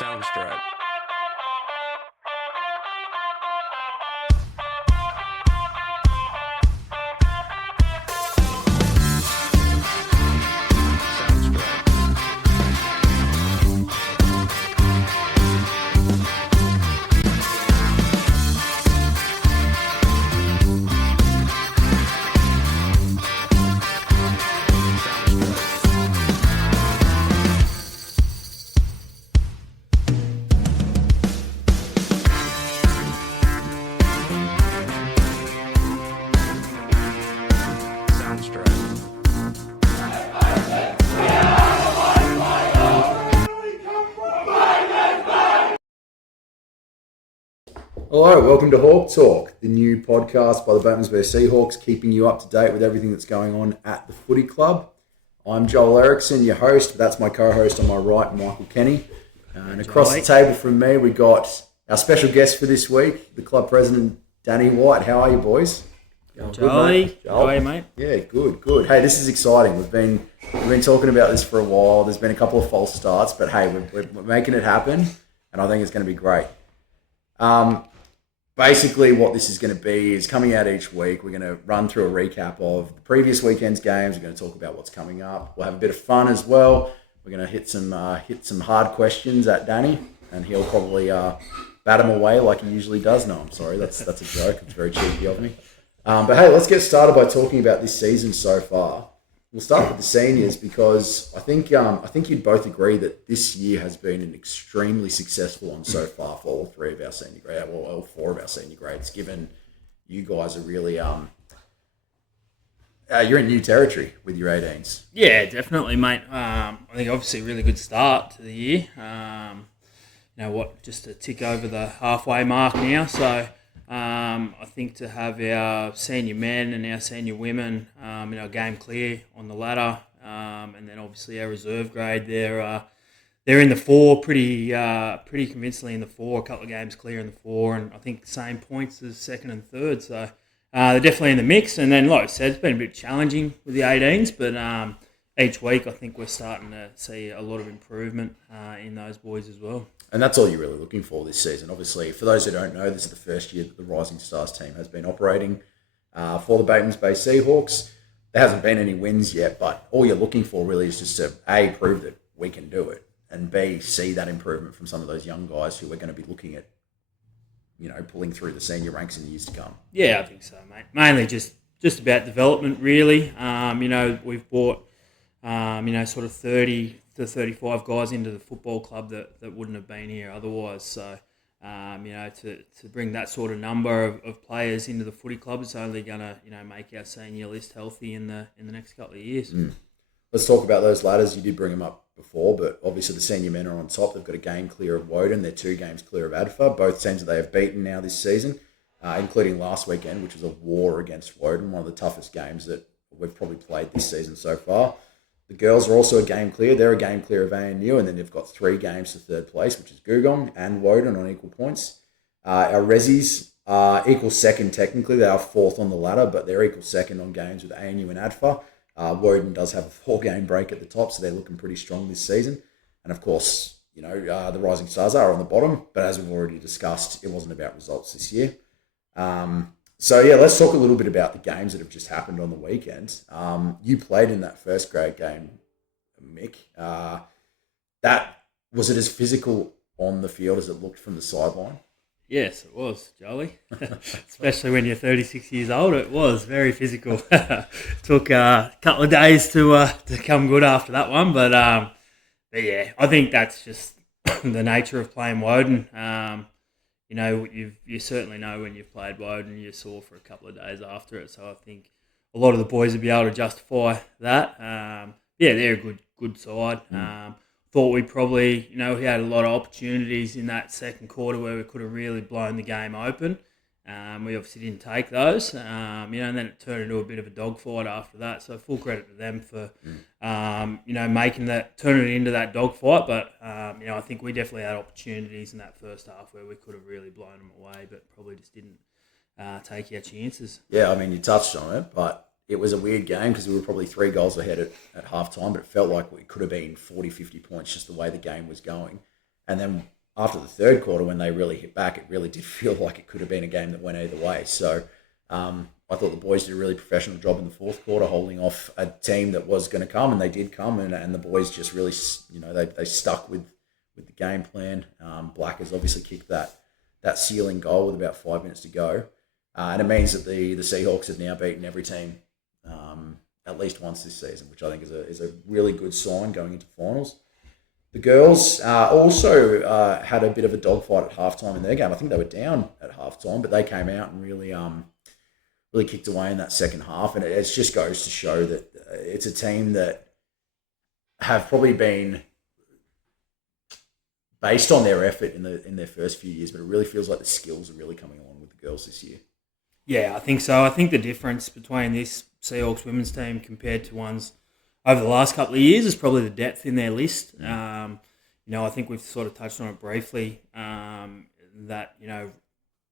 Soundstripe. Hello, welcome to Hawk Talk, the new podcast by the Batemans Bay Seahawks, keeping you up to date with everything that's going on at the footy club. I'm Joel Erickson, your host, but that's my co-host on my right, Michael Kenny. And across the table from me, we got our special guest for this week, the club president, Danny White. How are you, boys? Joey, how are you, mate? Yeah, good. Hey, this is exciting. We've been talking about this for a while. There's been a couple of false starts, but hey, we're making it happen, and I think it's going to be great. Basically, what this is going to be is coming out each week. We're going to run through a recap of the previous weekend's games. We're going to talk about what's coming up. We'll have a bit of fun as well. We're going to hit some hard questions at Danny, and he'll probably bat them away like he usually does. No, I'm sorry, that's a joke. It's very cheeky of me. But hey, let's get started by talking about this season so far. We'll start with the seniors because I think you'd both agree that this year has been an extremely successful one so far for all three of our senior grades, well, all four of our senior grades, given you guys are really you're in new territory with your 18s. Yeah, definitely, mate. I think obviously a really good start to the year. Just to tick over the halfway mark now, so I think to have our senior men and our senior women, game clear on the ladder, and then obviously our reserve grade, they're in the four pretty convincingly in the four, a couple of games clear in the four, and I think the same points as second and third. So they're definitely in the mix. And then, like I said, it's been a bit challenging with the 18s, but each week I think we're starting to see a lot of improvement in those boys as well. And that's all you're really looking for this season. Obviously, for those who don't know, this is the first year that the Rising Stars team has been operating for the Batemans Bay Seahawks. There hasn't been any wins yet, but all you're looking for really is just to, A, prove that we can do it, and B, see that improvement from some of those young guys who we're going to be looking at, pulling through the senior ranks in the years to come. Yeah, I think so, mate. Mainly just about development, really. We've brought, sort of 30 to 35 guys into the football club that wouldn't have been here otherwise. So, to bring that sort of number of players into the footy club is only going to, make our senior list healthy in the next couple of years. Let's talk about those ladders. You did bring them up before, but obviously the senior men are on top. They've got a game clear of Woden. They're 2 games clear of ADFA. Both teams that they have beaten now this season, including last weekend, which was a war against Woden, one of the toughest games that we've probably played this season so far. The girls are also a game clear. They're a game clear of ANU, and then they've got 3 games to third place, which is Gugong and Woden on equal points. Our Rezzies are equal second technically. They are 4th on the ladder, but they're equal second on games with ANU and ADFA. Woden does have a 4-game break at the top, so they're looking pretty strong this season. And of course, the Rising Stars are on the bottom, but as we've already discussed, it wasn't about results this year. Let's talk a little bit about the games that have just happened on the weekend. You played in that first grade game, Mick. Was it as physical on the field as it looked from the sideline? Yes, it was, Jolie. Especially when you're 36 years old, it was very physical. Took a couple of days to come good after that one, but yeah, I think that's just the nature of playing Woden. You certainly know when you've played Woden, you're sore for a couple of days after it. So I think a lot of the boys would be able to justify that. They're a good side. Thought we probably, we had a lot of opportunities in that second quarter where we could have really blown the game open. We obviously didn't take those, and then it turned into a bit of a dogfight after that. So full credit to them for, turning it into that dogfight. But, I think we definitely had opportunities in that first half where we could have really blown them away, but probably just didn't take our chances. Yeah, I mean, you touched on it, but it was a weird game because we were probably 3 goals ahead at halftime, but it felt like we could have been 40, 50 points just the way the game was going. And then after the third quarter, when they really hit back, it really did feel like it could have been a game that went either way. So I thought the boys did a really professional job in the fourth quarter, holding off a team that was going to come, and they did come, and the boys just really, they stuck with the game plan. Black has obviously kicked that ceiling goal with about 5 minutes to go. And it means that the Seahawks have now beaten every team at least once this season, which I think is a really good sign going into finals. The girls also had a bit of a dogfight at halftime in their game. I think they were down at halftime, but they came out and really kicked away in that second half. And it just goes to show that it's a team that have probably been based on their effort in their first few years, but it really feels like the skills are really coming along with the girls this year. Yeah, I think so. I think the difference between this Seahawks women's team compared to ones over the last couple of years is probably the depth in their list. I think we've sort of touched on it briefly, that,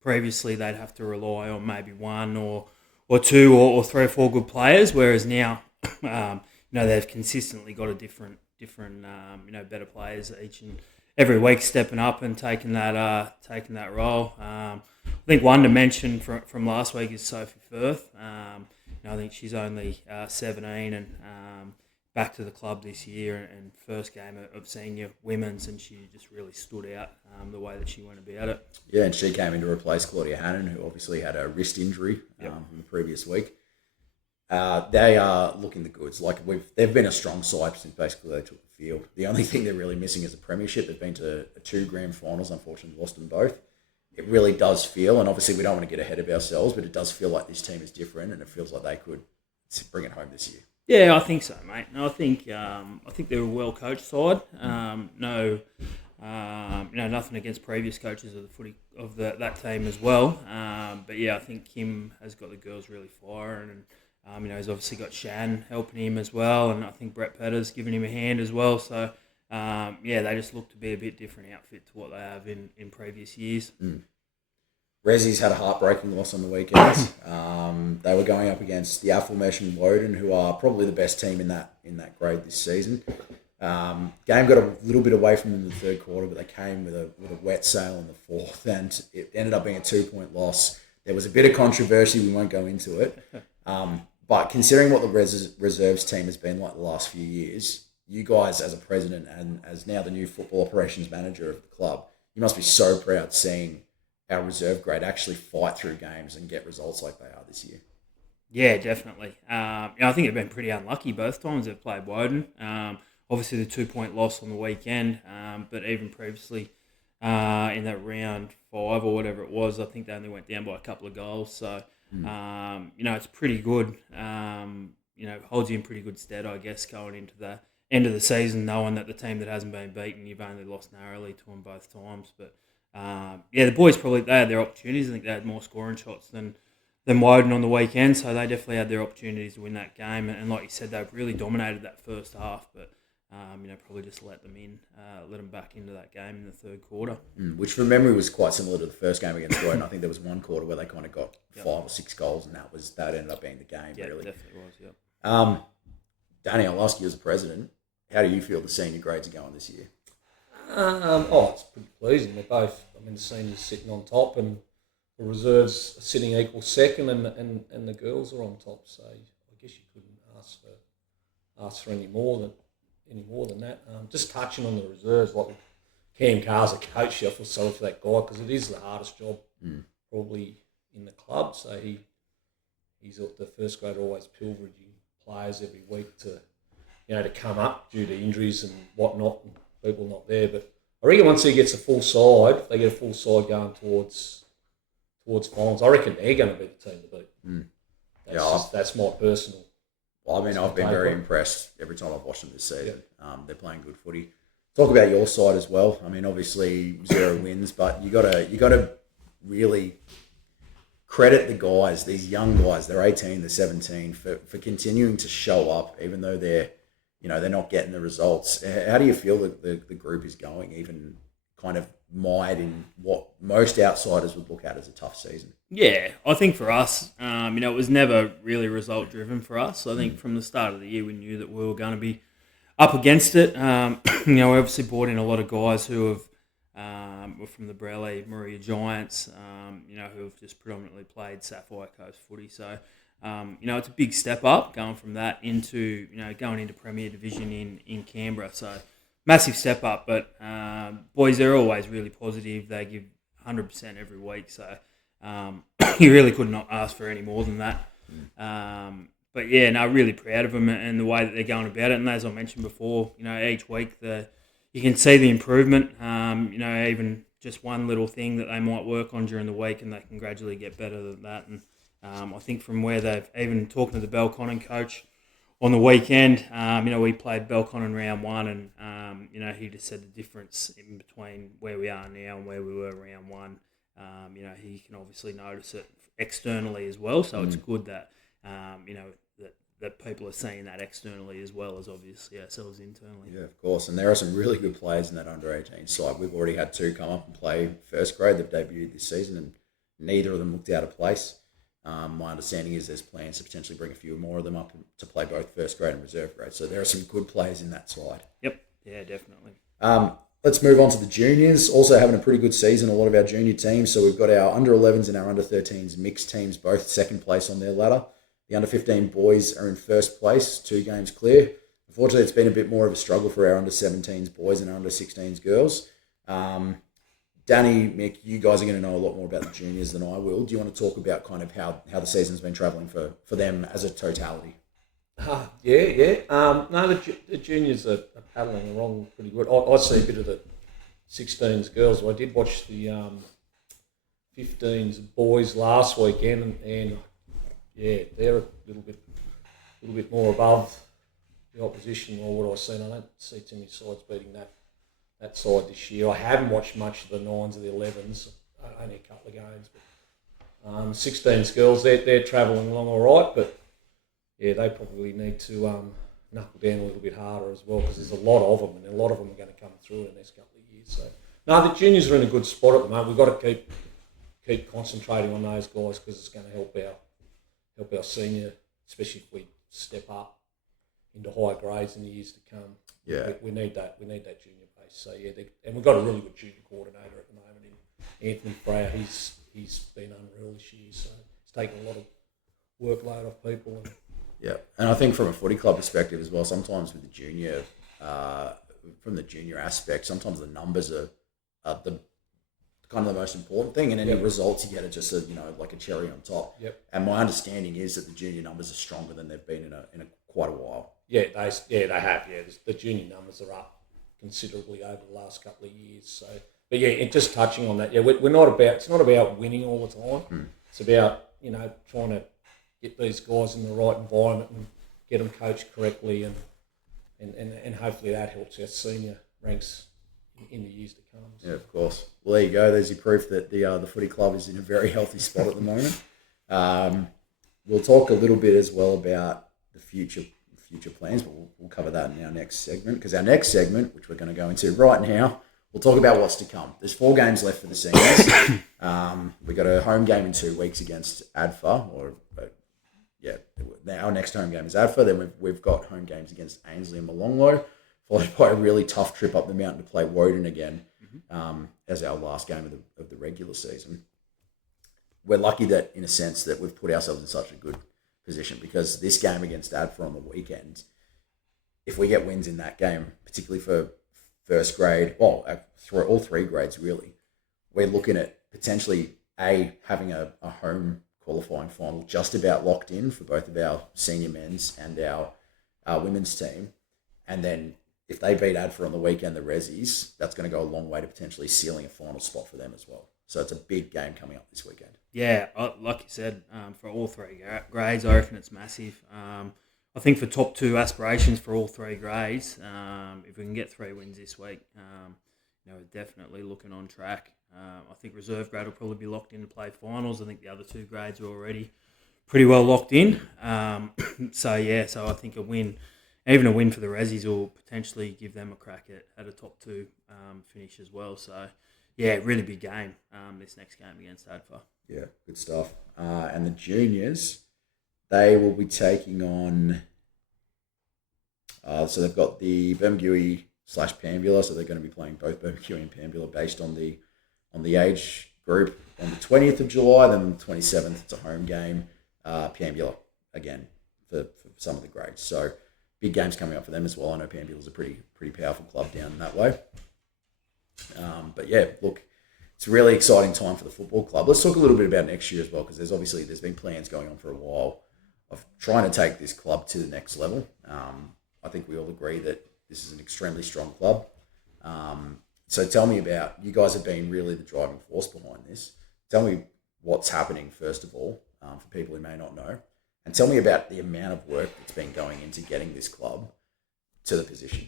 previously they'd have to rely on maybe one or two or three or four good players, whereas now, they've consistently got a different better players each and every week stepping up and taking that role. I think one to mention from last week is Sophie Firth. I think she's only 17 and back to the club this year and first game of senior women's, and she just really stood out the way that she went about it. Yeah, and she came in to replace Claudia Hannon, who obviously had a wrist injury from the previous week. They are looking the goods. They've been a strong side since basically they took the field. The only thing they're really missing is a premiership. They've been to 2 grand finals, unfortunately lost them both. It really does feel, and obviously we don't want to get ahead of ourselves, but it does feel like this team is different, and it feels like they could bring it home this year. Yeah, I think so, mate. I think they're a well coached side. Nothing against previous coaches of the footy of that team as well. But yeah, I think Kim has got the girls really firing, and he's obviously got Shan helping him as well, and I think Brett Petter's giving him a hand as well. So they just look to be a bit different outfit to what they have in previous years. Rezzy's had a heartbreaking loss on the weekend. They were going up against the aforementioned Woden, who are probably the best team in that grade this season. Game got a little bit away from them in the third quarter, but they came with a wet sail in the fourth, and it ended up being a 2-point loss. There was a bit of controversy. We won't go into it. But considering what the reserves team has been like the last few years, you guys as a president and as now the new football operations manager of the club, you must be so proud seeing our reserve grade actually fight through games and get results like they are this year. Yeah, definitely. I think they've been pretty unlucky both times they've played Woden. Obviously the 2-point loss on the weekend, but even previously in that round 5 or whatever it was, I think they only went down by a couple of goals. So, it's pretty good. Holds you in pretty good stead, I guess, going into the end of the season, knowing that the team that hasn't been beaten, you've only lost narrowly to them both times. But the boys they had their opportunities. I think they had more scoring shots than Woden on the weekend, so they definitely had their opportunities to win that game. And like you said, they've really dominated that first half, but probably just let them back into that game in the third quarter. Which from memory was quite similar to the first game against Woden. I think there was one quarter where they kind of got 5 or 6 goals, and that ended up being the game. Yeah, really. It definitely was. Yep. Danny, I'll ask you as a president, how do you feel the senior grades are going this year? It's pretty pleasing. They're both. The seniors sitting on top, and the reserves are sitting equal second, and the girls are on top. So I guess you couldn't ask for any more than that. Just touching on the reserves, like Cam Carr's a coach, I feel sorry for that guy because it is the hardest job probably in the club. So he's the first grader always pilfering players every week to come up due to injuries and whatnot, and people not there. But I reckon once he gets a full side, they get a full side going towards finals. I reckon they're going to be the team to beat. That's my personal. Well, I've been very impressed every time I've watched them this season. They're playing good footy. Talk about your side as well. Obviously 0 wins, but you got to really credit the guys, these young guys. They're 18, they're 17, for continuing to show up, even though they're not getting the results. How do you feel that the group is going, even kind of mired in what most outsiders would look at as a tough season? Yeah, I think for us, it was never really result driven for us. I think from the start of the year we knew that we were going to be up against it. We obviously brought in a lot of guys who have were from the Brelly Maria Giants, who have just predominantly played Sapphire Coast footy. So, it's a big step up going from that into, going into Premier Division in Canberra. So, massive step up. But boys, they're always really positive. They give 100% every week. So, you really could not ask for any more than that. But yeah, really proud of them and the way that they're going about it. And as I mentioned before, each week you can see the improvement. Even just one little thing that they might work on during the week, and they can gradually get better than that. And I think from where they've even talking to the Belconnen coach on the weekend, we played Belconnen round 1, and he just said the difference in between where we are now and where we were round 1. He can obviously notice it externally as well. So it's good that that people are seeing that externally as well as obviously ourselves internally. Yeah, of course. And there are some really good players in that under-18 side. We've already had 2 come up and play first grade. They've debuted this season, and neither of them looked out of place. My understanding is there's plans to potentially bring a few more of them up to play both first grade and reserve grade. So there are some good players in that side. Yep. Yeah, definitely. Let's move on to the juniors. Also having a pretty good season, a lot of our junior teams. So we've got our under-11s and our under-13s mixed teams, both second place on their ladder. The under-15 boys are in first place, 2 games clear. Unfortunately, it's been a bit more of a struggle for our under-17s boys and our under-16s girls. Danny, Mick, you guys are going to know a lot more about the juniors than I will. Do you want to talk about kind of how the season's been travelling for them as a totality? The juniors are paddling along pretty good. I see a bit of the 16s girls. I did watch the 15s boys last weekend, and they're a little bit more above the opposition or what I've seen. I don't see too many sides beating that side this year. I haven't watched much of the 9s or the 11s, only a couple of games. But 16s girls, they're travelling along all right, but yeah, they probably need to knuckle down a little bit harder as well, because there's a lot of them, and a lot of them are going to come through in the next couple of years. So, the juniors are in a good spot at the moment. We've got to keep concentrating on those guys, because it's going to help our senior, especially if we step up into higher grades in the years to come. Yeah, we need that. We need that junior base. So and we've got a really good junior coordinator at the moment in Anthony Freya. He's been unreal this year, so it's taken a lot of workload off people. Yeah, and I think from a footy club perspective as well, sometimes with the junior, from the junior aspect, sometimes the numbers are the kind of the most important thing, and any results you get are just like a cherry on top. Yep. And my understanding is that the junior numbers are stronger than they've been in a quite a while. Yeah, they have. Yeah, the junior numbers are up considerably over the last couple of years. So, but just touching on that, we're not about. It's not about winning all the time. It's about trying to get these guys in the right environment and get them coached correctly, and hopefully that helps our senior ranks in the years to come. So. Yeah, of course. Well, there you go. There's your proof that the footy club is in a very healthy spot at the moment. We'll talk a little bit as well about the future plans, but we'll cover that in our next segment, because our next segment, which we're going to go into right now, we'll talk about what's to come. There's 4 games left for the seniors. We've got a home game in 2 weeks against ADFA, our next home game is ADFA. Then we've got home games against Ainsley and Molonglo, followed by a really tough trip up the mountain to play Woden again, as our last game of the regular season. We're lucky that, in a sense, that we've put ourselves in such a good position, because this game against ADFA on the weekend, if we get wins in that game, particularly for first grade, for all 3 grades really, we're looking at potentially having a home qualifying final just about locked in for both of our senior men's and our women's team. And then if they beat ADFA on the weekend, the Rezzies, that's going to go a long way to potentially sealing a final spot for them as well. So it's a big game coming up this weekend. Yeah, like you said, for all 3 grades, I reckon it's massive. I think for top 2 aspirations for all 3 grades, if we can get 3 wins this week, we're definitely looking on track. I think reserve grade will probably be locked in to play finals. I think the other 2 grades are already pretty well locked in. So I think a win for the Rezzies will potentially give them a crack at a top 2 finish as well. So, really big game, this next game against ADFA. Yeah, good stuff. And the juniors, they will be taking on... so they've got the Bermagui /Pambula, so they're going to be playing both Bermagui and Pambula based on the on the age group on the 20th of July. Then on the 27th, it's a home game, Pambula again for some of the grades. So big games coming up for them as well. I know Pambula's a pretty powerful club down that way. But yeah, look, it's a really exciting time for the football club. Let's talk a little bit about next year as well, because there's been plans going on for a while of trying to take this club to the next level. I think we all agree that this is an extremely strong club. So tell me about, you guys have been really the driving force behind this. Tell me what's happening, first of all, for people who may not know. And tell me about the amount of work that's been going into getting this club to the position.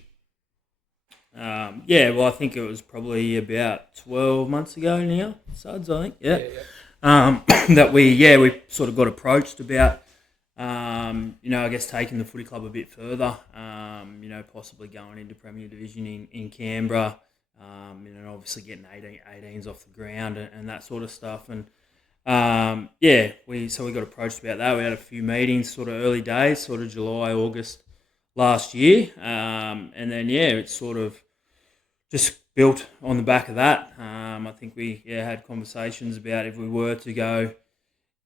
Well, I think it was probably about 12 months ago now, Suds, I think, yeah. That we sort of got approached about, I guess taking the footy club a bit further, possibly going into Premier Division in Canberra, obviously getting 18s off the ground and that sort of stuff. And we got approached about that. We had a few meetings, sort of early days, sort of July, August last year, and then it's sort of just built on the back of that. I think we had conversations about if we were to go,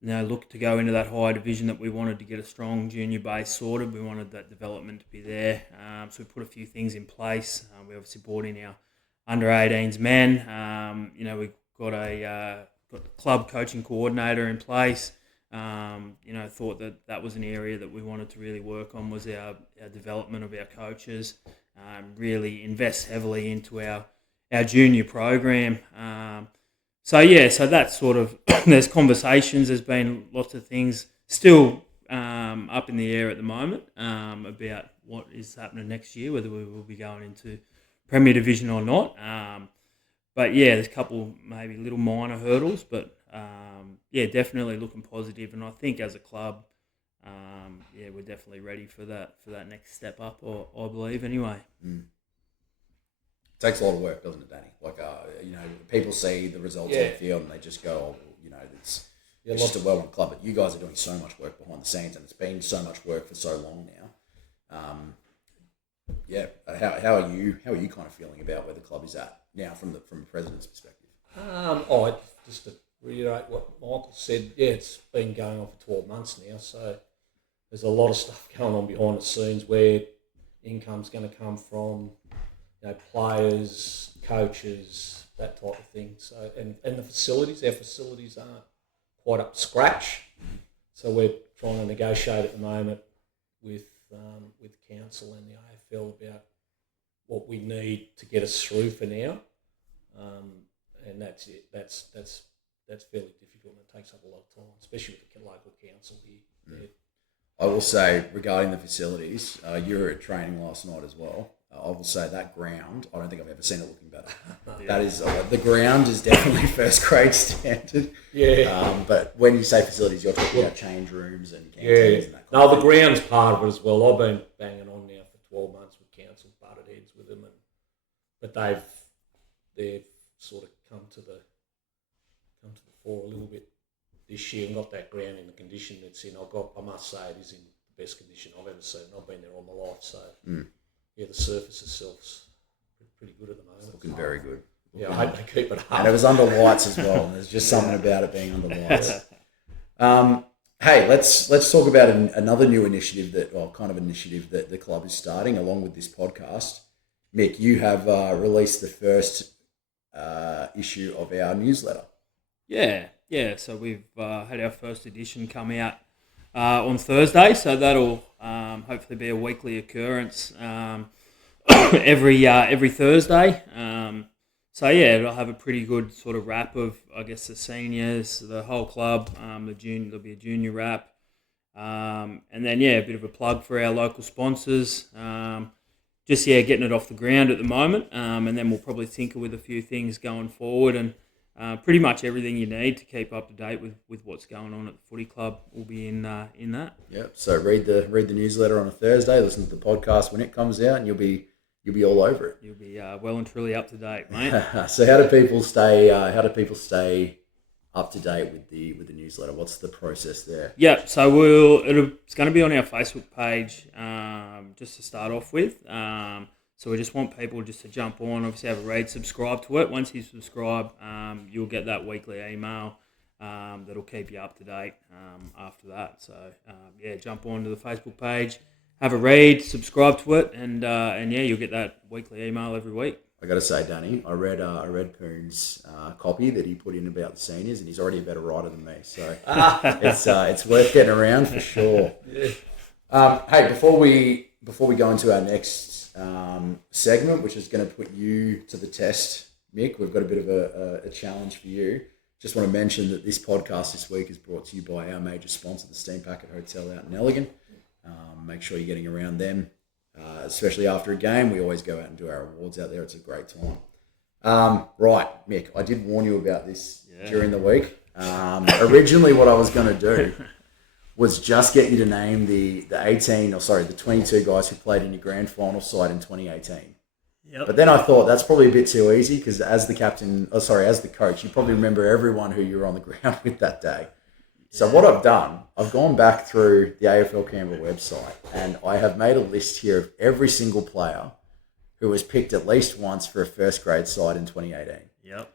look to go into that higher division, that we wanted to get a strong junior base sorted. We wanted that development to be there. So we put a few things in place. We obviously brought in our under 18s men. We've got got the club coaching coordinator in place. Thought that was an area that we wanted to really work on, was our development of our coaches. Really invest heavily into our junior program. So that's sort of, there's conversations, there's been lots of things still up in the air at the moment about what is happening next year, whether we will be going into Premier Division or not. There's a couple maybe little minor hurdles, but definitely looking positive. And I think as a club, we're definitely ready for that next step up, or I believe anyway. It takes a lot of work, doesn't it, Danny? Like, people see the results on the field and they just go, it's just a well-run club. But you guys are doing so much work behind the scenes, and it's been so much work for so long now. How are you kind of feeling about where the club is at now from the president's perspective? Just to reiterate what Michael said, it's been going on for 12 months now, so there's a lot of stuff going on behind the scenes where income's going to come from, players, coaches, that type of thing. So and the facilities, our facilities aren't quite up to scratch, so we're trying to negotiate at the moment with council and the AFL about what we need to get us through for now, and that's it. That's fairly difficult, and it takes up a lot of time, especially with the local council here. I will say, regarding the facilities, you were at training last night as well. I will say that ground, I don't think I've ever seen it looking better. That is, the ground is definitely first grade standard. But when you say facilities, you're talking about change rooms and canteens and that kind of thing. The ground's part of it as well. I've been banging on now for 12 months with council, butted heads with them, but they've sort of come to the fore a little bit this year and got that ground in the condition it's in. I must say it is in the best condition I've ever seen. I've been there all my life, so the surface itself's pretty good at the moment. It's looking very good. I hope they keep it up. And it was under lights as well. And there's just something about it being under lights. Hey, let's talk about another new initiative that the club is starting along with this podcast. Mick, you have released the first issue of our newsletter. So we've had our first edition come out on Thursday, so that'll hopefully be a weekly occurrence every Thursday. It'll have a pretty good sort of wrap of, I guess, the seniors, the whole club, there'll be a junior wrap, and then a bit of a plug for our local sponsors. Getting it off the ground at the moment, and then we'll probably tinker with a few things going forward, and pretty much everything you need to keep up to date with what's going on at the footy club will be in that. Yep. So read the newsletter on a Thursday, listen to the podcast when it comes out, and you'll be all over it. You'll be well and truly up to date, mate. So how do people stay up to date with the newsletter? What's the process there? Yeah. So it's going to be on our Facebook page just to start off with. So we just want people just to jump on, obviously have a read, subscribe to it. Once you subscribe, you'll get that weekly email that'll keep you up to date after that. So, jump onto the Facebook page, have a read, subscribe to it, and you'll get that weekly email every week. I got to say, Danny, I read Poon's copy that he put in about the seniors, and he's already a better writer than me. So it's worth getting around for sure. Yeah. Hey, before we go into our next segment, which is going to put you to the test, Mick, we've got a bit of a challenge for you. Just want to mention that this podcast this week is brought to you by our major sponsor, the Steam Packet Hotel out in Elgin. Make sure you're getting around them. Especially after a game, we always go out and do our awards out there. It's a great time. Right, Mick, I did warn you about this during the week. Originally, what I was going to do was just get you to name the 22 guys who played in your grand final side in 2018. Yep. But then I thought that's probably a bit too easy because as the coach, you probably remember everyone who you were on the ground with that day. So what I've done, I've gone back through the AFL Canberra website and I have made a list here of every single player who was picked at least once for a first grade side in 2018. Yep.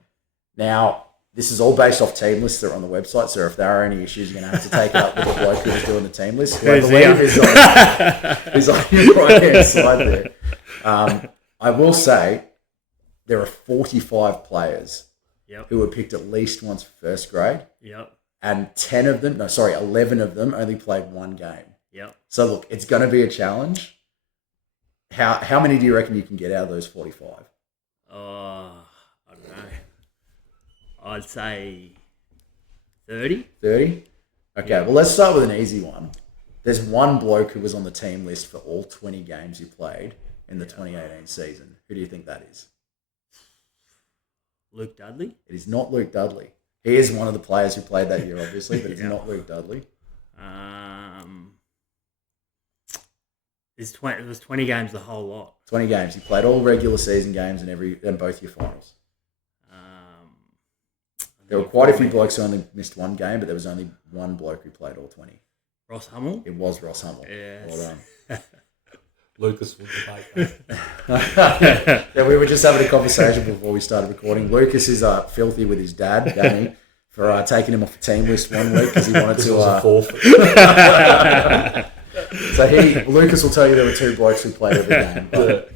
Now, this is all based off team lists that are on the website, so if there are any issues, you're going to have to take it up with the bloke who's doing the team list, who I believe is on your right-hand side there. I will say there are 45 players who were picked at least once for first grade. Yep. And 11 of them only played one game. Yep. So look, it's going to be a challenge. How many do you reckon you can get out of those 45? I don't know. I'd say 30. 30? Okay, well, let's start with an easy one. There's one bloke who was on the team list for all 20 games he played in the 2018 season. Who do you think that is? Luke Dudley? It is not Luke Dudley. He is one of the players who played that year, obviously, but it's not Luke Dudley. It was 20 games the whole lot. 20 games. He played all regular season games and both your finals. There were quite a few blokes who only missed one game, but there was only one bloke who played all 20. Ross Hummel? It was Ross Hummel. Yes. Well done. Lucas will debate that. Yeah, we were just having a conversation before we started recording. Lucas is filthy with his dad, Danny, for taking him off the team list one week because he wanted to. Forfeit. So Lucas will tell you there were two blokes who played every game. But,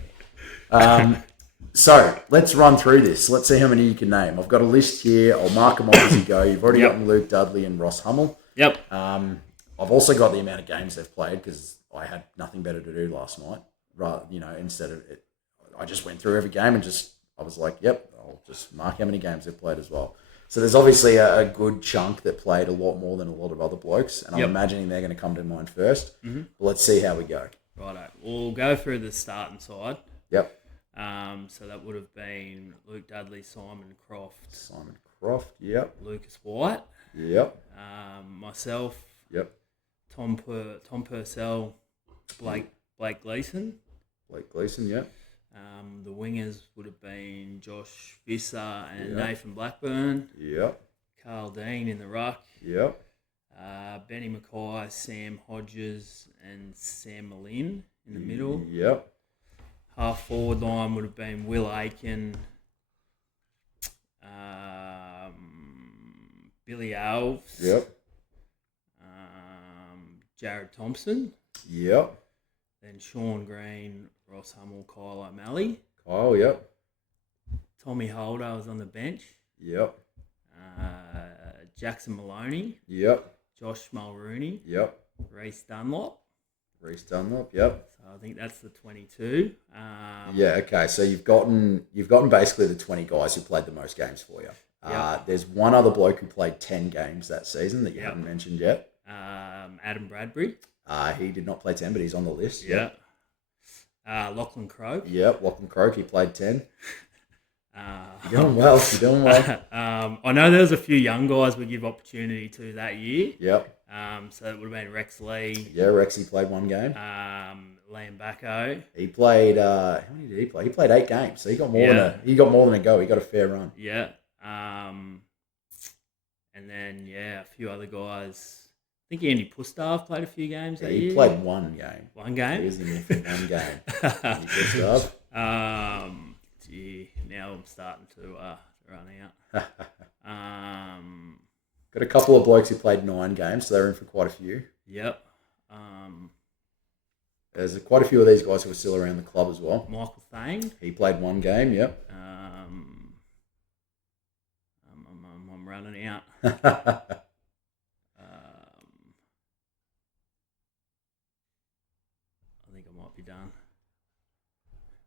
so let's run through this. Let's see how many you can name. I've got a list here. I'll mark them off as you go. You've already gotten Luke Dudley and Ross Hummel. Yep. I've also got the amount of games they've played because I had nothing better to do last night. Instead of it, I just went through every game and I was like, yep, I'll just mark how many games they've played as well. So there's obviously a good chunk that played a lot more than a lot of other blokes, and I'm imagining they're going to come to mind first. Mm-hmm. But let's see how we go. Righto. We'll go through the starting side. Yep. So that would have been Luke Dudley, Simon Croft, yep. Lucas White. Yep. Myself. Yep. Tom Purcell, Blake Gleeson. Yep. The wingers would have been Josh Visser and Nathan Blackburn. Yep. Carl Dean in the ruck. Yep. Benny Mackay, Sam Hodges and Sam Malin in the middle. Yep. Half forward line would have been Will Aiken, Billy Alves. Yep. Jared Thompson. Yep. Then Sean Green, Ross Hummel, Kyle O'Malley. Kyle, yep. Tommy Holder was on the bench. Yep. Jackson Maloney. Yep. Josh Mulrooney. Yep. Reece Dunlop. Yep. So I think that's the 22. Okay. So you've gotten basically the 20 guys who played the most games for you. There's one other bloke who played 10 games that season that you haven't mentioned yet. Adam Bradbury. He did not play 10, but he's on the list. Yeah. Lachlan Croke. Yep, Lachlan Croke. He played 10. You're doing well. I know there was a few young guys we give opportunity to that year. Yep. So it would have been Rex Lee. Yeah, Rexy played one game. Liam Bacco. He played. How many did he play? He played 8 games, so he got more than a go. He got a fair run. Yeah. And then a few other guys. I think Andy Pustav played a few games that year. He played one game. One game? He was in there for one game. Andy Pustav. Now I'm starting to run out. Got a couple of blokes who played 9 games, so they're in for quite a few. Yep. There's quite a few of these guys who are still around the club as well. Michael Thane. He played 1 game, yep. I'm running out. I think I might be done.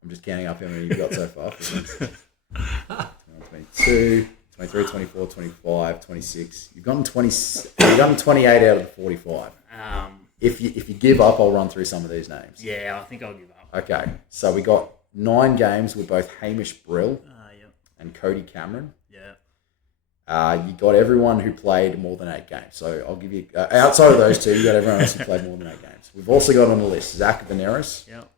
I'm just counting up how many you've got so far. 22, 23, 24, 25, 26. You've gotten 28 out of the 45. If you give up, I'll run through some of these names. Yeah, I think I'll give up. Okay, so we got 9 games with both Hamish Brill Yep. and Cody Cameron. Yeah. You got everyone who played more than 8 games. So I'll give you, outside of those 2, you got everyone else who played more than 8 games. We've also got on the list Zach Veneris, Yep.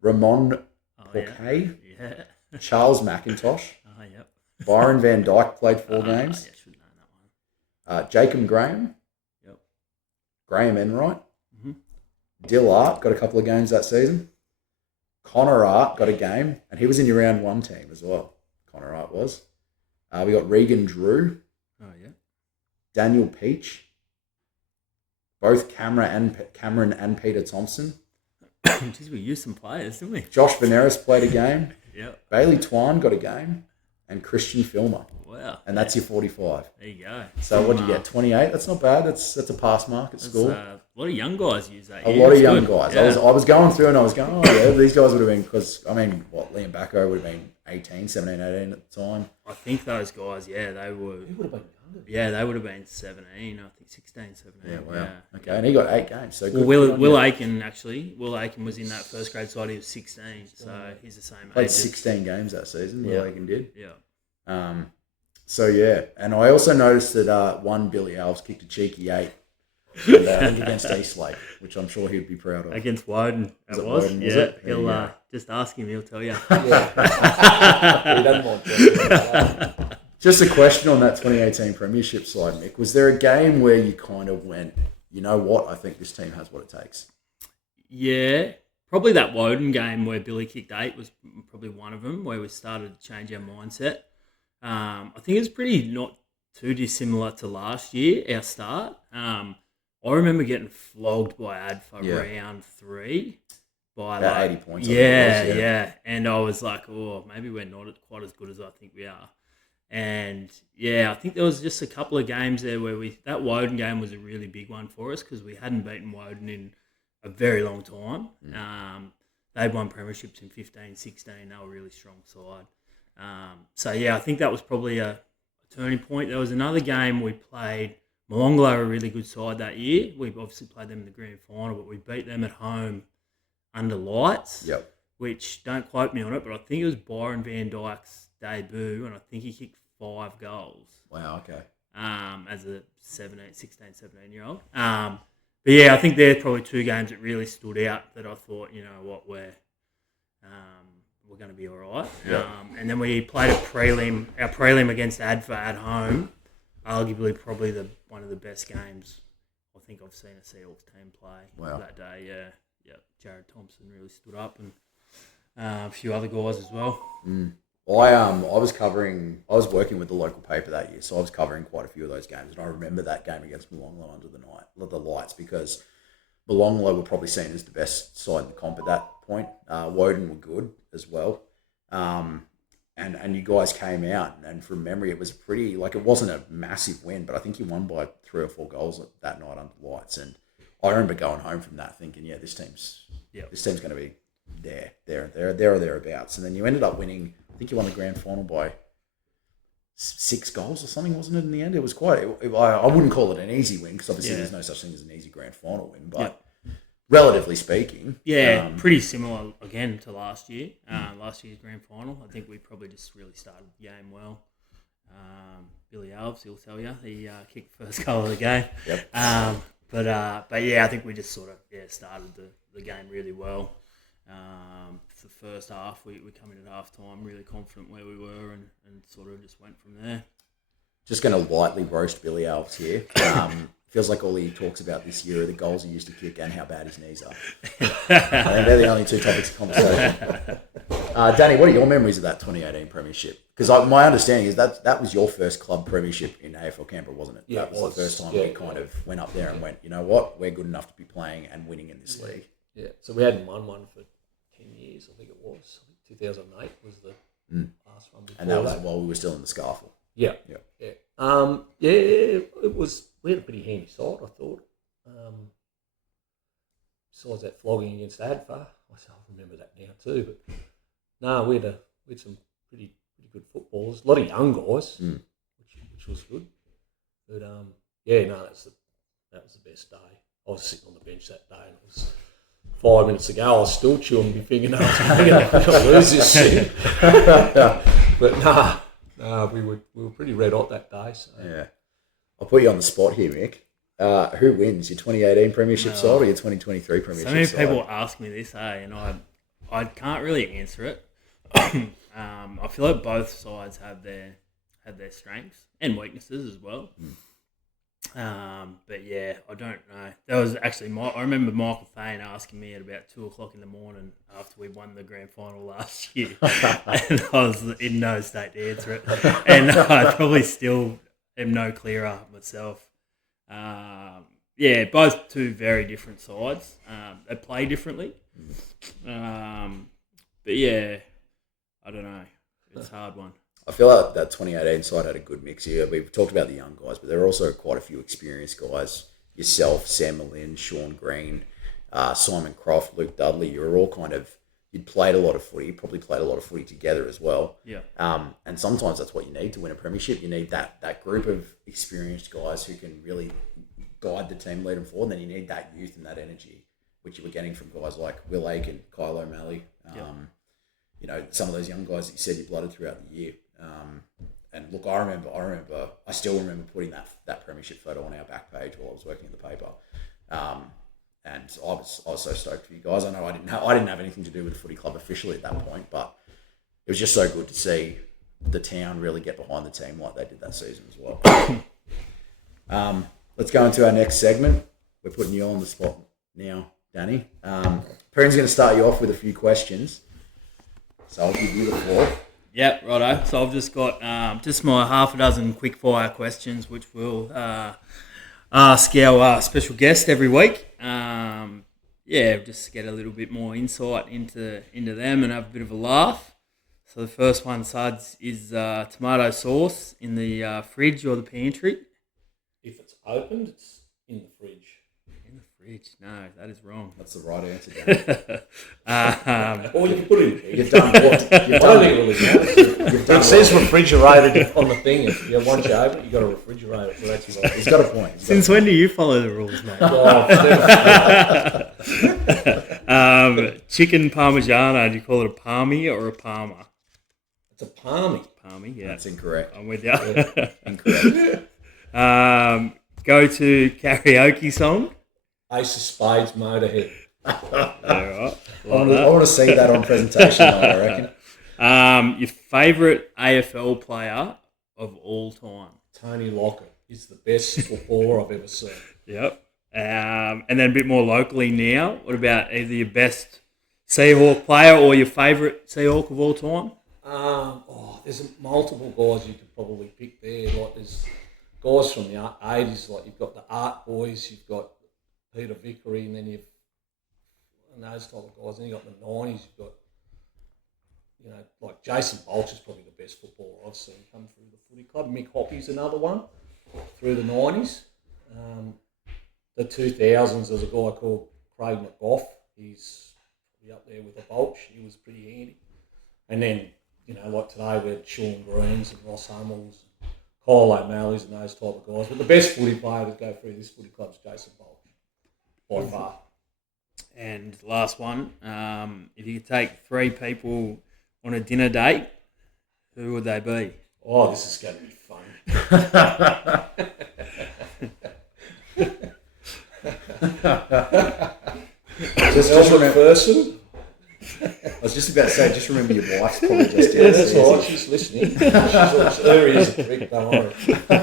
Ramon Porquet, Yeah. Charles McIntosh, Yep. Byron Van Dyke played 4 games, Yeah, I should have known that one. Jacob Graham, Yep. Graham Enright, Mhm. Dill Art got a couple of games that season. Connor Art got a game, and he was in your round 1 team as well. Connor Art was. We got Regan Drew, Oh, yeah. Daniel Peach, both Cameron and Peter Thompson. Jeez, we used some players, didn't we? Josh Veneris played a game. Yep. Bailey Twine got a game, and Christian Filmer. Wow. And that's your 45. There you go. So what did you get? 28. That's not bad. That's a pass mark at school. A lot of young guys use that. A Yeah, lot of it's young good. guys. Yeah. I was going through and I was going, oh yeah, these guys would have been, because I mean, Liam Bacco would have been 18, 17, 18 at the time. I think those guys, they were. He would have been younger. Yeah, they would have been 17. I think 16, 17. Yeah, wow. Yeah. Okay, and he got 8 games. So Well, good. Will Aiken was in that first grade side. He was 16, so he's the same Played age. 16 games that season. Will Aiken did. Yeah. So yeah, and I also noticed that one Billy Alves kicked a cheeky 8 and, I think against Eastlake, which I'm sure he'd be proud of. Against Woden, Was it it was. Woden, was Yeah, it? There you he'll go. just ask him. He'll tell you. He doesn't mind talking about that. Just a question on that 2018 Premiership side, Mick. Was there a game where you kind of went, you know what, I think this team has what it takes? Yeah, probably that Woden game where Billy kicked 8 was probably one of them, where we started to change our mindset. I think it's pretty not too dissimilar to last year, our start. I remember getting flogged by ADFA round 3 by About like 80 points. I think it was, yeah. And I was like, oh, maybe we're not quite as good as I think we are. And yeah, I think there was just a couple of games there where that Woden game was a really big one for us because we hadn't beaten Woden in a very long time. They'd won premierships in 15, 16. They were a really strong side. So yeah, I think that was probably a turning point. There was another game we played. Molonglo were a really good side that year. We obviously played them in the grand final, but we beat them at home under lights. Yep. Which, don't quote me on it, but I think it was Byron Van Dyke's debut, and I think he kicked 5 goals. Wow, okay. As a 16, 17-year-old. But yeah, I think they're probably 2 games that really stood out that I thought, you know what, we're going to be all right. Yeah. And then we played our prelim against ADFA at home, arguably probably one of the best games I think I've seen a Seahawks team play that day. Yeah, Jared Thompson really stood up, and a few other guys as well. I was working with the local paper that year, so I was covering quite a few of those games, and I remember that game against Molonglo under the lights, because Molonglo were probably seen as the best side in the comp at that point. Woden were good as well. And you guys came out, and from memory, it was it wasn't a massive win, but I think you won by 3 or 4 goals that night under lights. And I remember going home from that thinking, yeah, this team's going to be there or thereabouts. And then you ended up winning. I think you won the grand final by 6 goals or something, wasn't it? In the end, it was I wouldn't call it an easy win, because obviously there's no such thing as an easy grand final win, but relatively speaking, pretty similar again to last year. Last year's grand final, I think we probably just really started the game well. Billy Alves, he'll tell you, he kicked the first goal of the game. Yep. But yeah, I think we just sort of started the game really well. For the first half, we come in at half time really confident where we were, and sort of just went from there. Just going to lightly roast Billy Alves here. Feels like all he talks about this year are the goals he used to kick and how bad his knees are. I think they're the only 2 topics of conversation. Danny, what are your memories of that 2018 Premiership? Because my understanding is that was your first club premiership in AFL Canberra, wasn't it? Yeah, that was the first time yeah, we kind of went up there and went, you know what, we're good enough to be playing and winning in this league. Yeah, so we hadn't won one for 10 years, I think it was. I think 2008 was the last one before And that was while we were still in the scarfle. Yeah. It was. We had a pretty handy side, I thought. Besides that flogging against Adfa, I remember that now too. But no, we had some pretty good footballers, a lot of young guys, which was good. But that was the best day. I was sitting on the bench that day, and it was 5 minutes ago. I was still chewing my fingernails. I'm going to lose this thing. But we were pretty red hot that day. So. Yeah. I'll put you on the spot here, Mick. Who wins, your 2018 premiership side or your 2023 premiership side? So many people ask me this, and I can't really answer it. I feel like both sides have their strengths and weaknesses as well. But yeah, I don't know. That was actually I remember Michael Thane asking me at about 2:00 in the morning after we won the grand final last year, and I was in no state to answer it, and I probably still am no clearer myself. Both two very different sides. They play differently. But yeah, I don't know. It's a hard one. I feel like that 2018 side had a good mix here. We've talked about the young guys, but there are also quite a few experienced guys. Yourself, Sam Malin, Sean Green, Simon Croft, Luke Dudley. You're all you'd played a lot of footy, probably played a lot of footy together as well. Yeah. And sometimes that's what you need to win a premiership. You need that group of experienced guys who can really guide the team, lead them forward. And then you need that youth and that energy, which you were getting from guys like Will Aiken, Kyle O'Malley. Some of those young guys that you said you blooded throughout the year. And look, I still remember putting that premiership photo on our back page while I was working in the paper. And I was so stoked for you guys. I know I didn't have anything to do with the footy club officially at that point, but it was just so good to see the town really get behind the team like they did that season as well. Let's go into our next segment. We're putting you on the spot now, Danny. Perrin's going to start you off with a few questions. So I'll give you the floor. Yep, righto. So I've just got just my half a dozen quick-fire questions, which we'll ask our special guest every week. Just to get a little bit more insight into them and have a bit of a laugh. So the first one, Suds, is tomato sauce in the fridge or the pantry? If it's opened, it's in the fridge. In the fridge? No, that is wrong. That's the right answer, Danny. Or you can put it in. You've done what? I don't think it really matters. It says refrigerated on the thing. Once you open it, you've got to refrigerate it. So that's right. He's got a point. Since when do you follow the rules, mate? Chicken Parmigiano, do you call it a palmy or a palmer? It's a palmy. Palmy, yeah. That's incorrect. I'm with you. Yeah. Incorrect. Go to karaoke song. Ace of Spades, Motorhead. Right. I want to see that on presentation night, I reckon. Your favourite AFL player of all time? Tony Lockett. He's the best footballer I've ever seen. Yep. And then a bit more locally now, what about either your best Seahawk player or your favourite Seahawk of all time? There's multiple guys you could probably pick there. Like there's guys from the 80s, like you've got the Art Boys, you've got Peter Vickery, and then and those type of guys. Then you've got the 90s, you've got, like Jason Bolcher's probably the best footballer I've seen come through the footy club. Mick Hoppy's another one through the 90s. The 2000s, there's a guy called Craig McGough. He's probably up there with the Bolch. He was pretty handy. And then, like today, we had Sean Greens and Ross Hummels, Kyle O'Malley's and those type of guys. But the best footy player to go through this footy club is Jason Bolch, by far. And last one, if you could take 3 people on a dinner date, who would they be? Oh, this is going to be fun. just remember person. I was just about to say, just remember your wife's probably just yeah, that's all right. She's listening. Her ears are pricked, don't worry.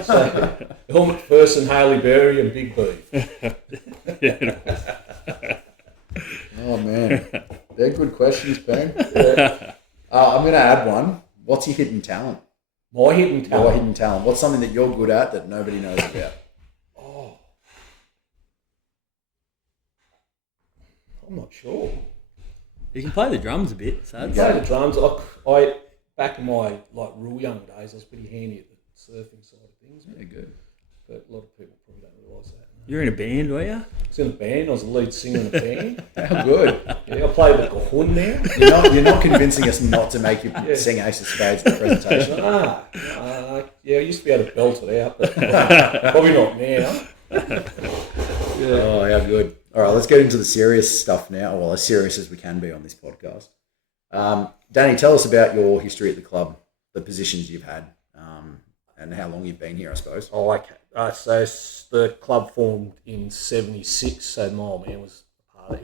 So, Bill McPherson, Haley Berry, and Big B. Oh man, they're good questions, Ben. I'm going to add one. What's your hidden talent? My hidden talent. Your hidden talent. What's something that you're good at that nobody knows about? Oh, I'm not sure. You can play the drums a bit, so I play the drums. I back in my real young days, I was pretty handy at the surfing side of things. Yeah, good. But a lot of people probably don't realise that. You're in a band, were you? I was in a band. I was the lead singer in a band. How good. Yeah, I play the cajon now. You're not convincing us not to make you sing Ace of Spades in the presentation. Yeah, I used to be able to belt it out, but probably not now. Yeah. Oh, how good. All right, let's get into the serious stuff now. Well, as serious as we can be on this podcast. Danny, tell us about your history at the club, the positions you've had, and how long you've been here, I suppose. Oh, okay. So the club formed in '76. So my old man was a part of it.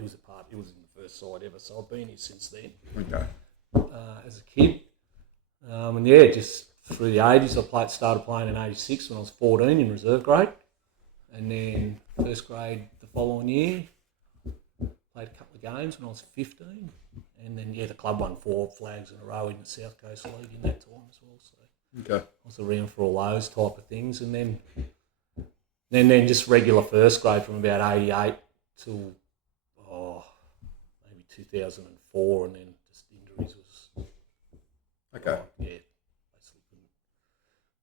He was in the first side ever. So I've been here since then. Okay. As a kid, and yeah, just through the '80s, I started playing in '86 when I was 14 in reserve grade, and then first grade the following year. Played a couple of games when I was 15, and then the club won 4 flags in a row in the South Coast League in that time as well. So Okay. I was around for all those type of things, and then just regular first grade from about '88 till maybe 2004, and then just injuries was Okay. basically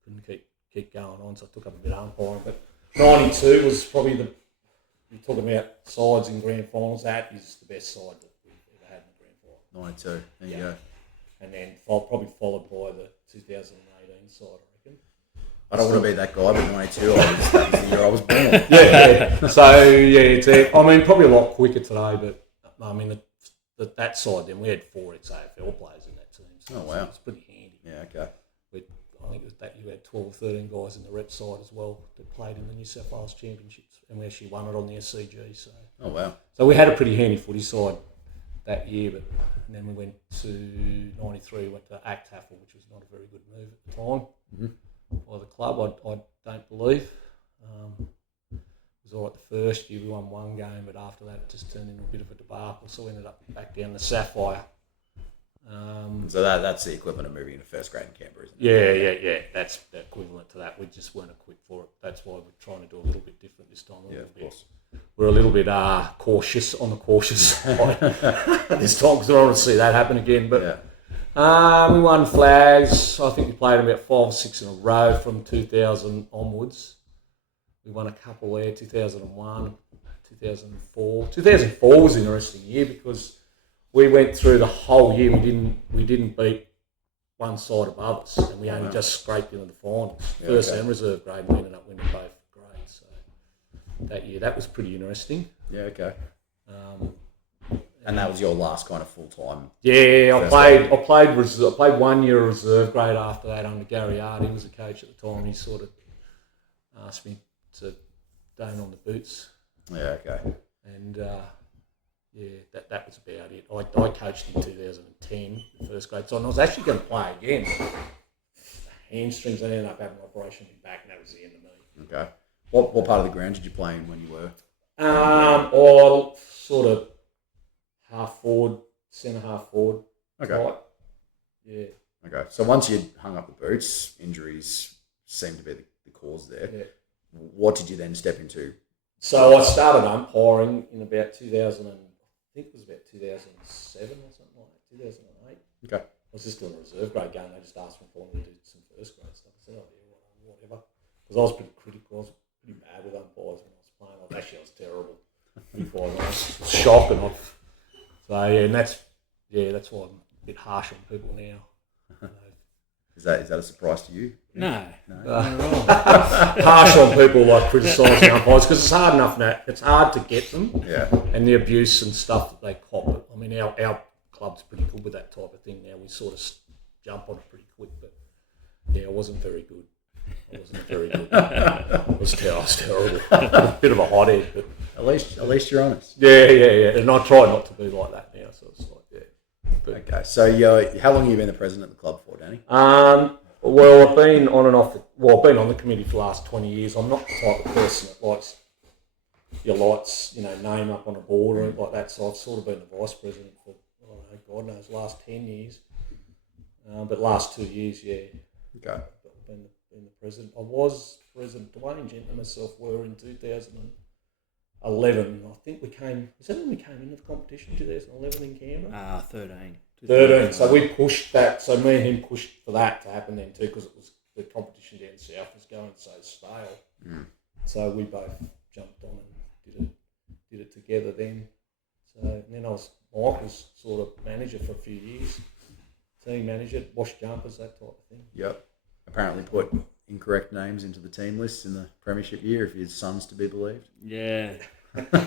couldn't keep going on, so I took up a bit of umpiring. But '92 was probably you're talking about sides in grand finals. That is the best side that we've ever had in the grand final. 92. There you go. And then probably followed by the 2018 side, I reckon. I don't want to be that guy, but 92, that was the year I was born. Yeah. So, it's probably a lot quicker today, but I mean, that side, then we had 4 ex-AFL players in that team. So Oh, wow. It's pretty handy. Yeah, okay. I think it was that you had 12 or 13 guys in the rep side as well that played in the New South Wales Championships, and we actually won it on the SCG. Oh, wow. So we had a pretty handy footy side that year, and then we went to '93, went to ACT Taffel, which was not a very good move at the time by the club, I don't believe. It was all right the first year, we won 1 game, but after that it just turned into a bit of a debacle, so we ended up back down the Sapphire. So that's the equivalent of moving into first grade in Canberra, isn't it? Yeah. That's the equivalent to that. We just weren't equipped for it. That's why we're trying to do a little bit different this time. Yeah, of course. We're a little bit cautious on the cautious side this time because I don't want to see that happen again. But we won flags. I think we played about 5 or 6 in a row from 2000 onwards. We won a couple there, 2001, 2004. 2004 was an interesting year because we went through the whole year. We didn't beat one side above us, and we only just scraped into the finals. First and reserve grade, we ended up winning both grades. So that year, that was pretty interesting. Yeah, okay. And that was your last kind of full time. Yeah, I played 1 year of reserve grade after that under Gary Hart. He was the coach at the time. He sort of asked me to don on the boots. Yeah, okay. And that was about it. I coached in 2010, the first grade side, and I was actually going to play again. Hamstrings, I ended up having an operation in my back, and that was the end of me. Okay. What part of the ground did you play in when you were? Or sort of half forward, centre half forward. Okay. Right. Yeah. Okay. So once you hung up the boots, injuries seemed to be the cause there. Yeah. What did you then step into? So I started umpiring in about 2000, I think it was about 2007 or something like that, 2008. Okay. I was just doing a reserve grade game. They just asked me for me to do some first grade stuff. I said, whatever. Because I was pretty critical. I was pretty bad with umpires when I was playing. I was terrible. Before I was shocking. And that's why I'm a bit harsh on people now. Is that a surprise to you? No. Harsh on people like criticising umpires because it's hard enough now. It's hard to get them. Yeah. And the abuse and stuff that they cop. I mean, our club's pretty good with that type of thing now. We sort of jump on it pretty quick. But yeah, I wasn't very good. I was terrible. A bit of a hothead, but At least you're honest. Yeah. And I try not to be like that now. So it's like, But, okay. So how long have you been the president of the club for, Danny? Well, I've been on and off. I've been on the committee for the last 20 years. I'm not the type of person that likes your lights, name up on a board or anything like that. So I've sort of been the vice president for, God knows, last 10 years. But last 2 years, yeah. Okay. Been the president. I was president. Dwayne Gent and myself were in 2011. I think we came. Is that when we came into the competition? 2011 in Canberra. 13. 13. So we pushed that. So me and him pushed for that to happen then too, because it was the competition down south was going so stale. So we both jumped on and did it together then. So and then Mike was sort of manager for a few years. Team manager, wash jumpers, that type of thing. Yep. Apparently put incorrect names into the team lists in the premiership year, if his son's to be believed. Yeah. We might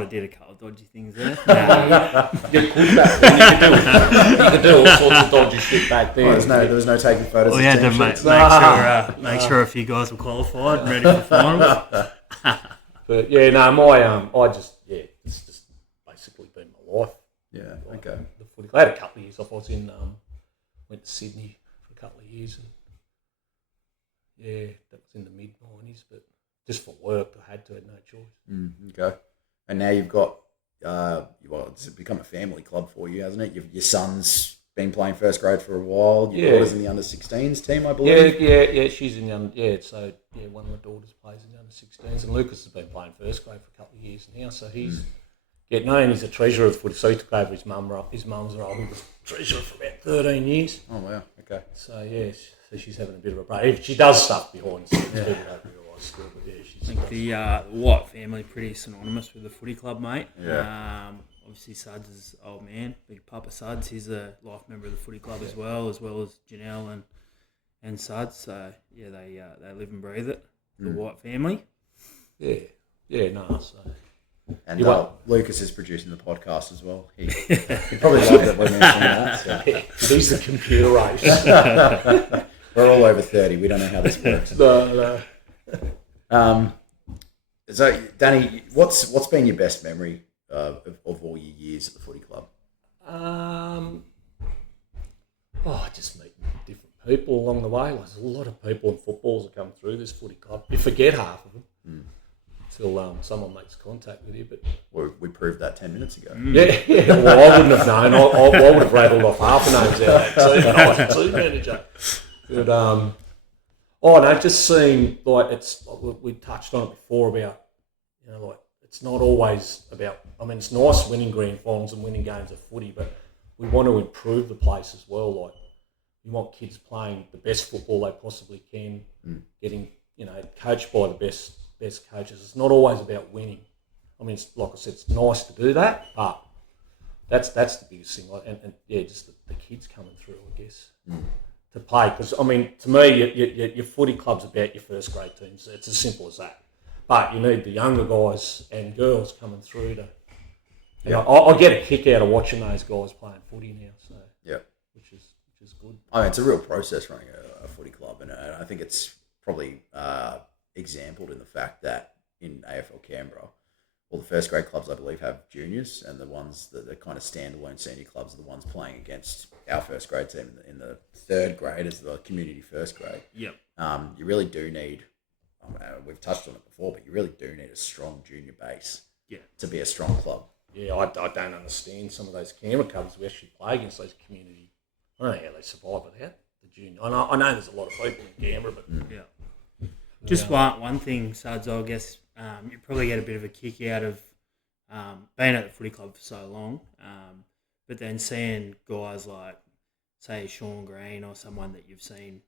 have did a couple of dodgy things there. Nah. You could back then. You could do all sorts of dodgy shit back then. There was no taking photos. We had to make sure a few guys were qualified and ready for finals. But yeah, no, it's just basically been my life. Yeah, Like, okay. The footy. I had a couple of years off. I was went to Sydney for a couple of years, and yeah, that was in the mid-90s, but just for work, I had to, had no choice. Okay. And now you've got, it's become a family club for you, hasn't it? Your son's been playing first grade for a while. Your daughter's in the under-16s team, I believe. Yeah, she's in the one of my daughters plays in the under-16s, and Lucas has been playing first grade for a couple of years now, so he's getting known. He's a treasurer of the footy, so he took over his mum's role. He was treasurer for about 13 years. Oh, wow, okay. So, yeah, so she's having a bit of a break. She does stuff behind the scenes, people don't realise still, but yeah, she's... I think the White family pretty synonymous with the footy club, mate. Yeah. Obviously, Suds is old man, Big Papa Suds. He's a life member of the footy club as well as Janelle and Suds. So, yeah, they live and breathe it, the White family. Yeah, no, so... And Lucas is producing the podcast as well. He probably loved it when we mentioned that. So. He's the computer race. We're all over 30. We don't know how this works. No. So, Danny, what's been your best memory of all your years at the footy club? Just meeting different people along the way. There's a lot of people in footballs that come through this footy club. You forget half of them. Until someone makes contact with you, but we proved that 10 minutes ago. Yeah. Well, I wouldn't have known. I would have rattled off half the names out of that team. I was a team manager. But just seeing like we touched on it before about it's not always about. I mean, it's nice winning grand finals and winning games of footy, but we want to improve the place as well. Like we want kids playing the best football they possibly can, getting coached by the best coaches. It's not always about winning. I mean, like I said, it's nice to do that, but that's the biggest thing. And just the kids coming through, I guess, to play. Because, I mean, to me, your footy club's about your first grade teams. It's as simple as that. But you need the younger guys and girls coming through to... I get a kick out of watching those guys playing footy now, so which is good. I mean, it's a real process running a footy club, and I think it's probably... exampled in the fact that in AFL Canberra, all the first grade clubs I believe have juniors, and the ones that are kind of standalone senior clubs are the ones playing against our first grade team in the third grade as the community first grade. Yep. You really do need, we've touched on it before, but you really do need a strong junior base to be a strong club. Yeah, I don't understand some of those Canberra clubs we actually play against those community. I don't know how they survive without the junior. I know there's a lot of people in Canberra, but Just one thing, Suds, I guess you probably get a bit of a kick out of being at the footy club for so long, but then seeing guys like, say, Sean Green or someone that you've seen,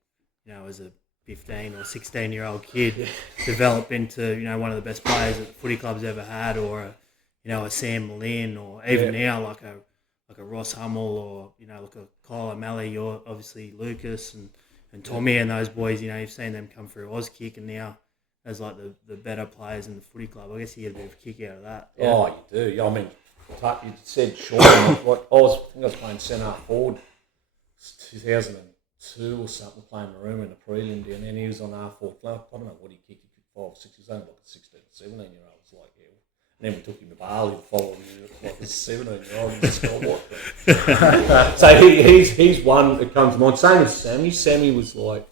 as a 15 or 16-year-old kid develop into, one of the best players that the footy club's ever had, or a Sam Lynn, or even now like a Ross Hummel, or like a Kyle O'Malley, or obviously Lucas and Tommy and those boys, you've seen them come through Auskick, and now as like the better players in the footy club. I guess you get a bit of a kick out of that. Yeah. Oh, you do. I mean, you said Sean. I think I was playing centre forward 2002 or something, playing Maroon in the prelim down there, and he was on half forward. I don't know what he kicked. He kicked 5 or 6. He was only like a 16, 17-year-old. It's like, And then we took him to Bali the following year, like a 17-year-old. So he's one that comes to mind. Same as Sammy. Sammy was like,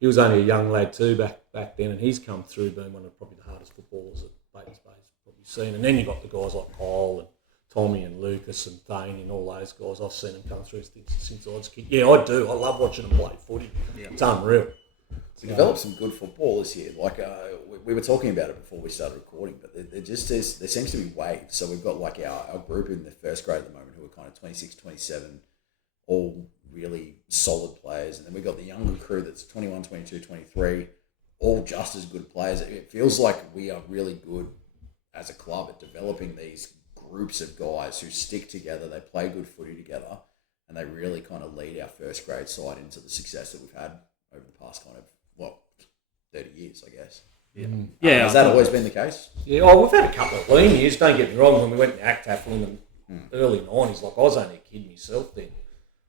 he was only a young lad too back then, and he's come through being one of probably the hardest footballers that Batemans Bay's probably seen. And then you got the guys like Kyle and Tommy and Lucas and Thane and all those guys, I've seen them come through since I was a kid. Yeah, I do. I love watching them play footy. Yeah. It's unreal. We developed some good footballers here. Like we were talking about it before we started recording, but there seems to be waves. So we've got like our group in the first grade at the moment who are kind of 26, 27, all really solid players. And then we've got the younger crew that's 21, 22, 23, all just as good players. It feels like we are really good as a club at developing these groups of guys who stick together, they play good footy together, and they really kind of lead our first grade side into the success that we've had over the past 30 years, I guess. Yeah. Has that always been the case? Yeah, we've had a couple of lean years, don't get me wrong, when we went to ACTAF in the early 90s, like I was only a kid myself then.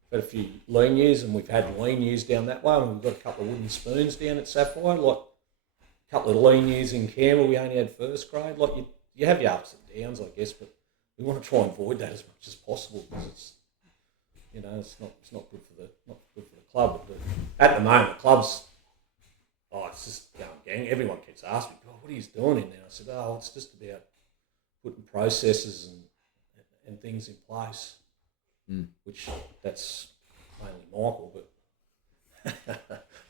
We've had a few lean years, and we've had lean years down that way, and we've got a couple of wooden spoons down at Sapphire, like a couple of lean years in Canberra, we only had first grade. Like you have your ups and downs, I guess, but we want to try and avoid that as much as possible because it's, it's not good for the club. But at the moment, the club's it's just going gang. Everyone keeps asking me, "Oh, what are you doing in there?" I said, "Oh, it's just about putting processes and things in place." Which that's mainly Michael, but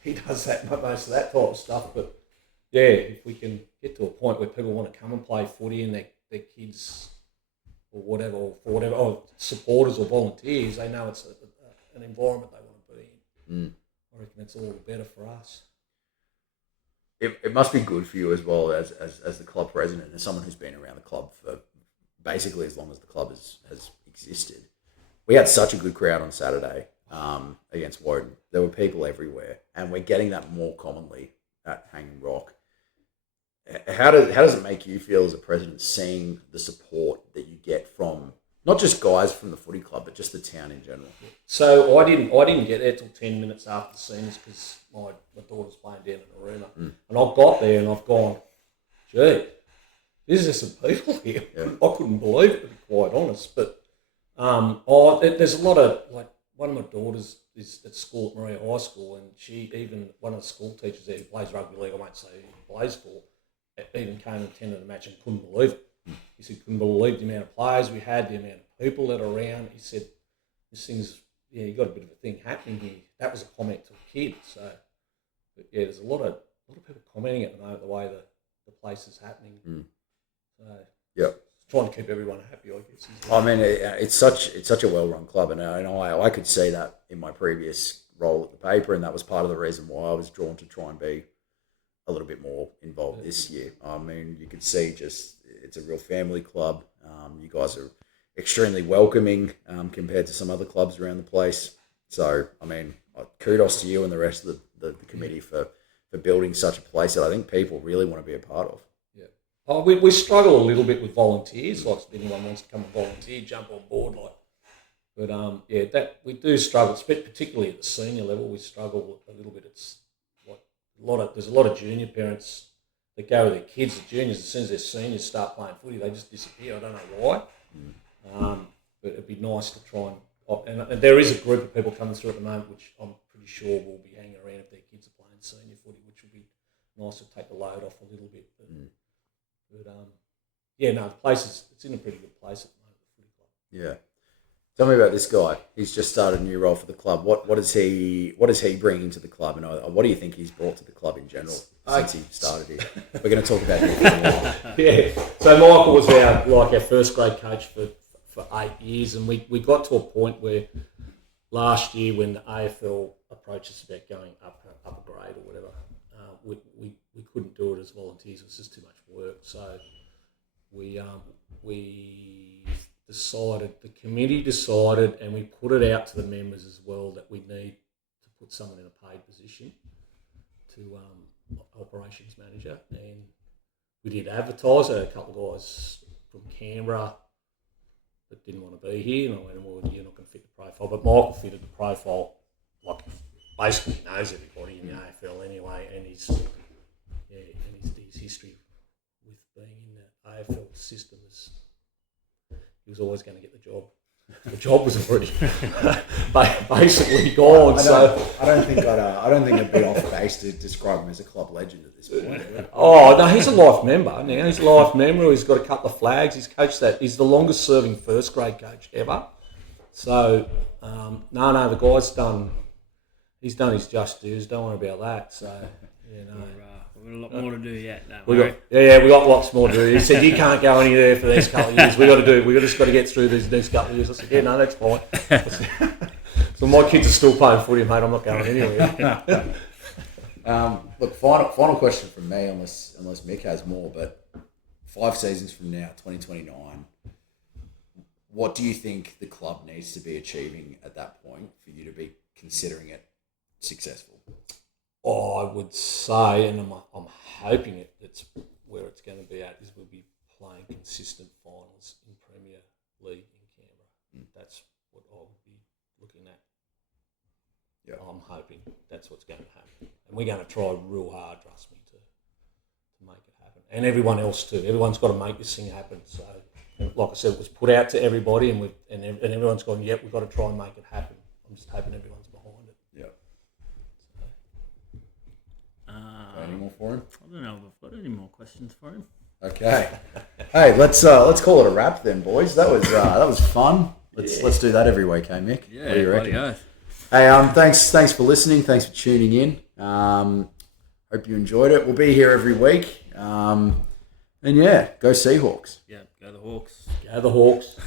he does that most of that type of stuff. But yeah, if we can get to a point where people want to come and play footy and their kids or whatever, or supporters or volunteers, they know it's an environment they want to be in. I reckon it's all the better for us. It must be good for you as well as the club president and as someone who's been around the club for basically as long as the club has existed. We had such a good crowd on Saturday against Woden. There were people everywhere, and we're getting that more commonly at Hanging Rock. How does it make you feel as a president seeing the support that you get from not just guys from the footy club, but just the town in general? So I didn't get there till 10 minutes after the scenes because my daughter's playing down in the arena, and I got there and I've gone, gee, there's just some people here. Yeah. I couldn't believe it, to be quite honest. But there's a lot of, like, one of my daughters is at school at Maria High School, and one of the school teachers there who plays rugby league, I won't say who he plays for, even came and attended a match and couldn't believe it. He said, couldn't believe the amount of players we had, the amount of people that are around. He said, this thing's, you got a bit of a thing happening here. That was a comment to a kid. So, but yeah, there's a lot of people commenting at the moment, the way the place is happening. So, yep. Trying to keep everyone happy, I guess. I mean, it's such a well-run club, and I could see that in my previous role at the paper, and that was part of the reason why I was drawn to try and be a little bit more involved this year. I mean, you could see it's a real family club. You guys are extremely welcoming compared to some other clubs around the place. So, I mean, kudos to you and the rest of the committee for building such a place that I think people really want to be a part of. Yeah. Oh, we struggle a little bit with volunteers. Like, if anyone wants to come and volunteer, jump on board. But that we do struggle, particularly at the senior level. We struggle a little bit. It's there's a lot of junior parents that go with their kids, the juniors, as soon as their seniors start playing footy, they just disappear. I don't know why. But it'd be nice to try and there is a group of people coming through at the moment, which I'm pretty sure will be hanging around if their kids are playing senior footy, which would be nice to take the load off a little bit. The place it's in a pretty good place at the moment, the footy club. Yeah. Tell me about this guy. He's just started a new role for the club. What is he bringing to the club, and what do you think he's brought to the club in general since he started here? We're going to talk about him. Yeah. So Michael was our first grade coach for 8 years, and we got to a point where last year when the AFL approached us about going up a grade or whatever, we couldn't do it as volunteers. It was just too much work. So we the committee decided, and we put it out to the members as well, that we need to put someone in a paid position to operations manager, and we did advertise. I had a couple of guys from Canberra that didn't want to be here, and I went, well, you're not going to fit the profile. But Michael fitted the profile, like basically knows everybody in the AFL anyway, and his history with being in the AFL system is he was always going to get the job. the job was already basically gone. I don't think I'd be off base to describe him as a club legend at this point. Oh no, he's a life member now. He's a life member. He's got a couple of flags. He's coached that. He's the longest serving first grade coach ever. So no, the guy's done. He's done his just dues. Don't worry about that. So you know. We've got a lot more to do yet. We got lots more to do. He said you can't go anywhere for these couple of years. We just got to get through these next couple of years. I said, yeah, no, that's fine. So my kids are still playing footy, mate. I'm not going anywhere. Look, final question from me, unless Mick has more. But 5 seasons from now, 2029, what do you think the club needs to be achieving at that point for you to be considering it successful? Oh, I would say, and I'm hoping that's where it's going to be at, is we'll be playing consistent finals in Premier League in Canberra. That's what I would be looking at. Yeah, I'm hoping that's what's going to happen, and we're going to try real hard, trust me, to make it happen, and everyone else too. Everyone's got to make this thing happen. So, like I said, it was put out to everybody, and everyone's gone. Yep, we've got to try and make it happen. I'm just hoping everyone's behind it. Yeah. Any more for him? I don't know if I've got any more questions for him. Okay. Hey, let's call it a wrap then, boys. That was fun. Let's do that every week, hey Mick? Yeah, what do you reckon? oath. Hey, thanks for listening. Thanks for tuning in. Hope you enjoyed it. We'll be here every week. And yeah, go Seahawks. Yeah, go the Hawks. Go the Hawks.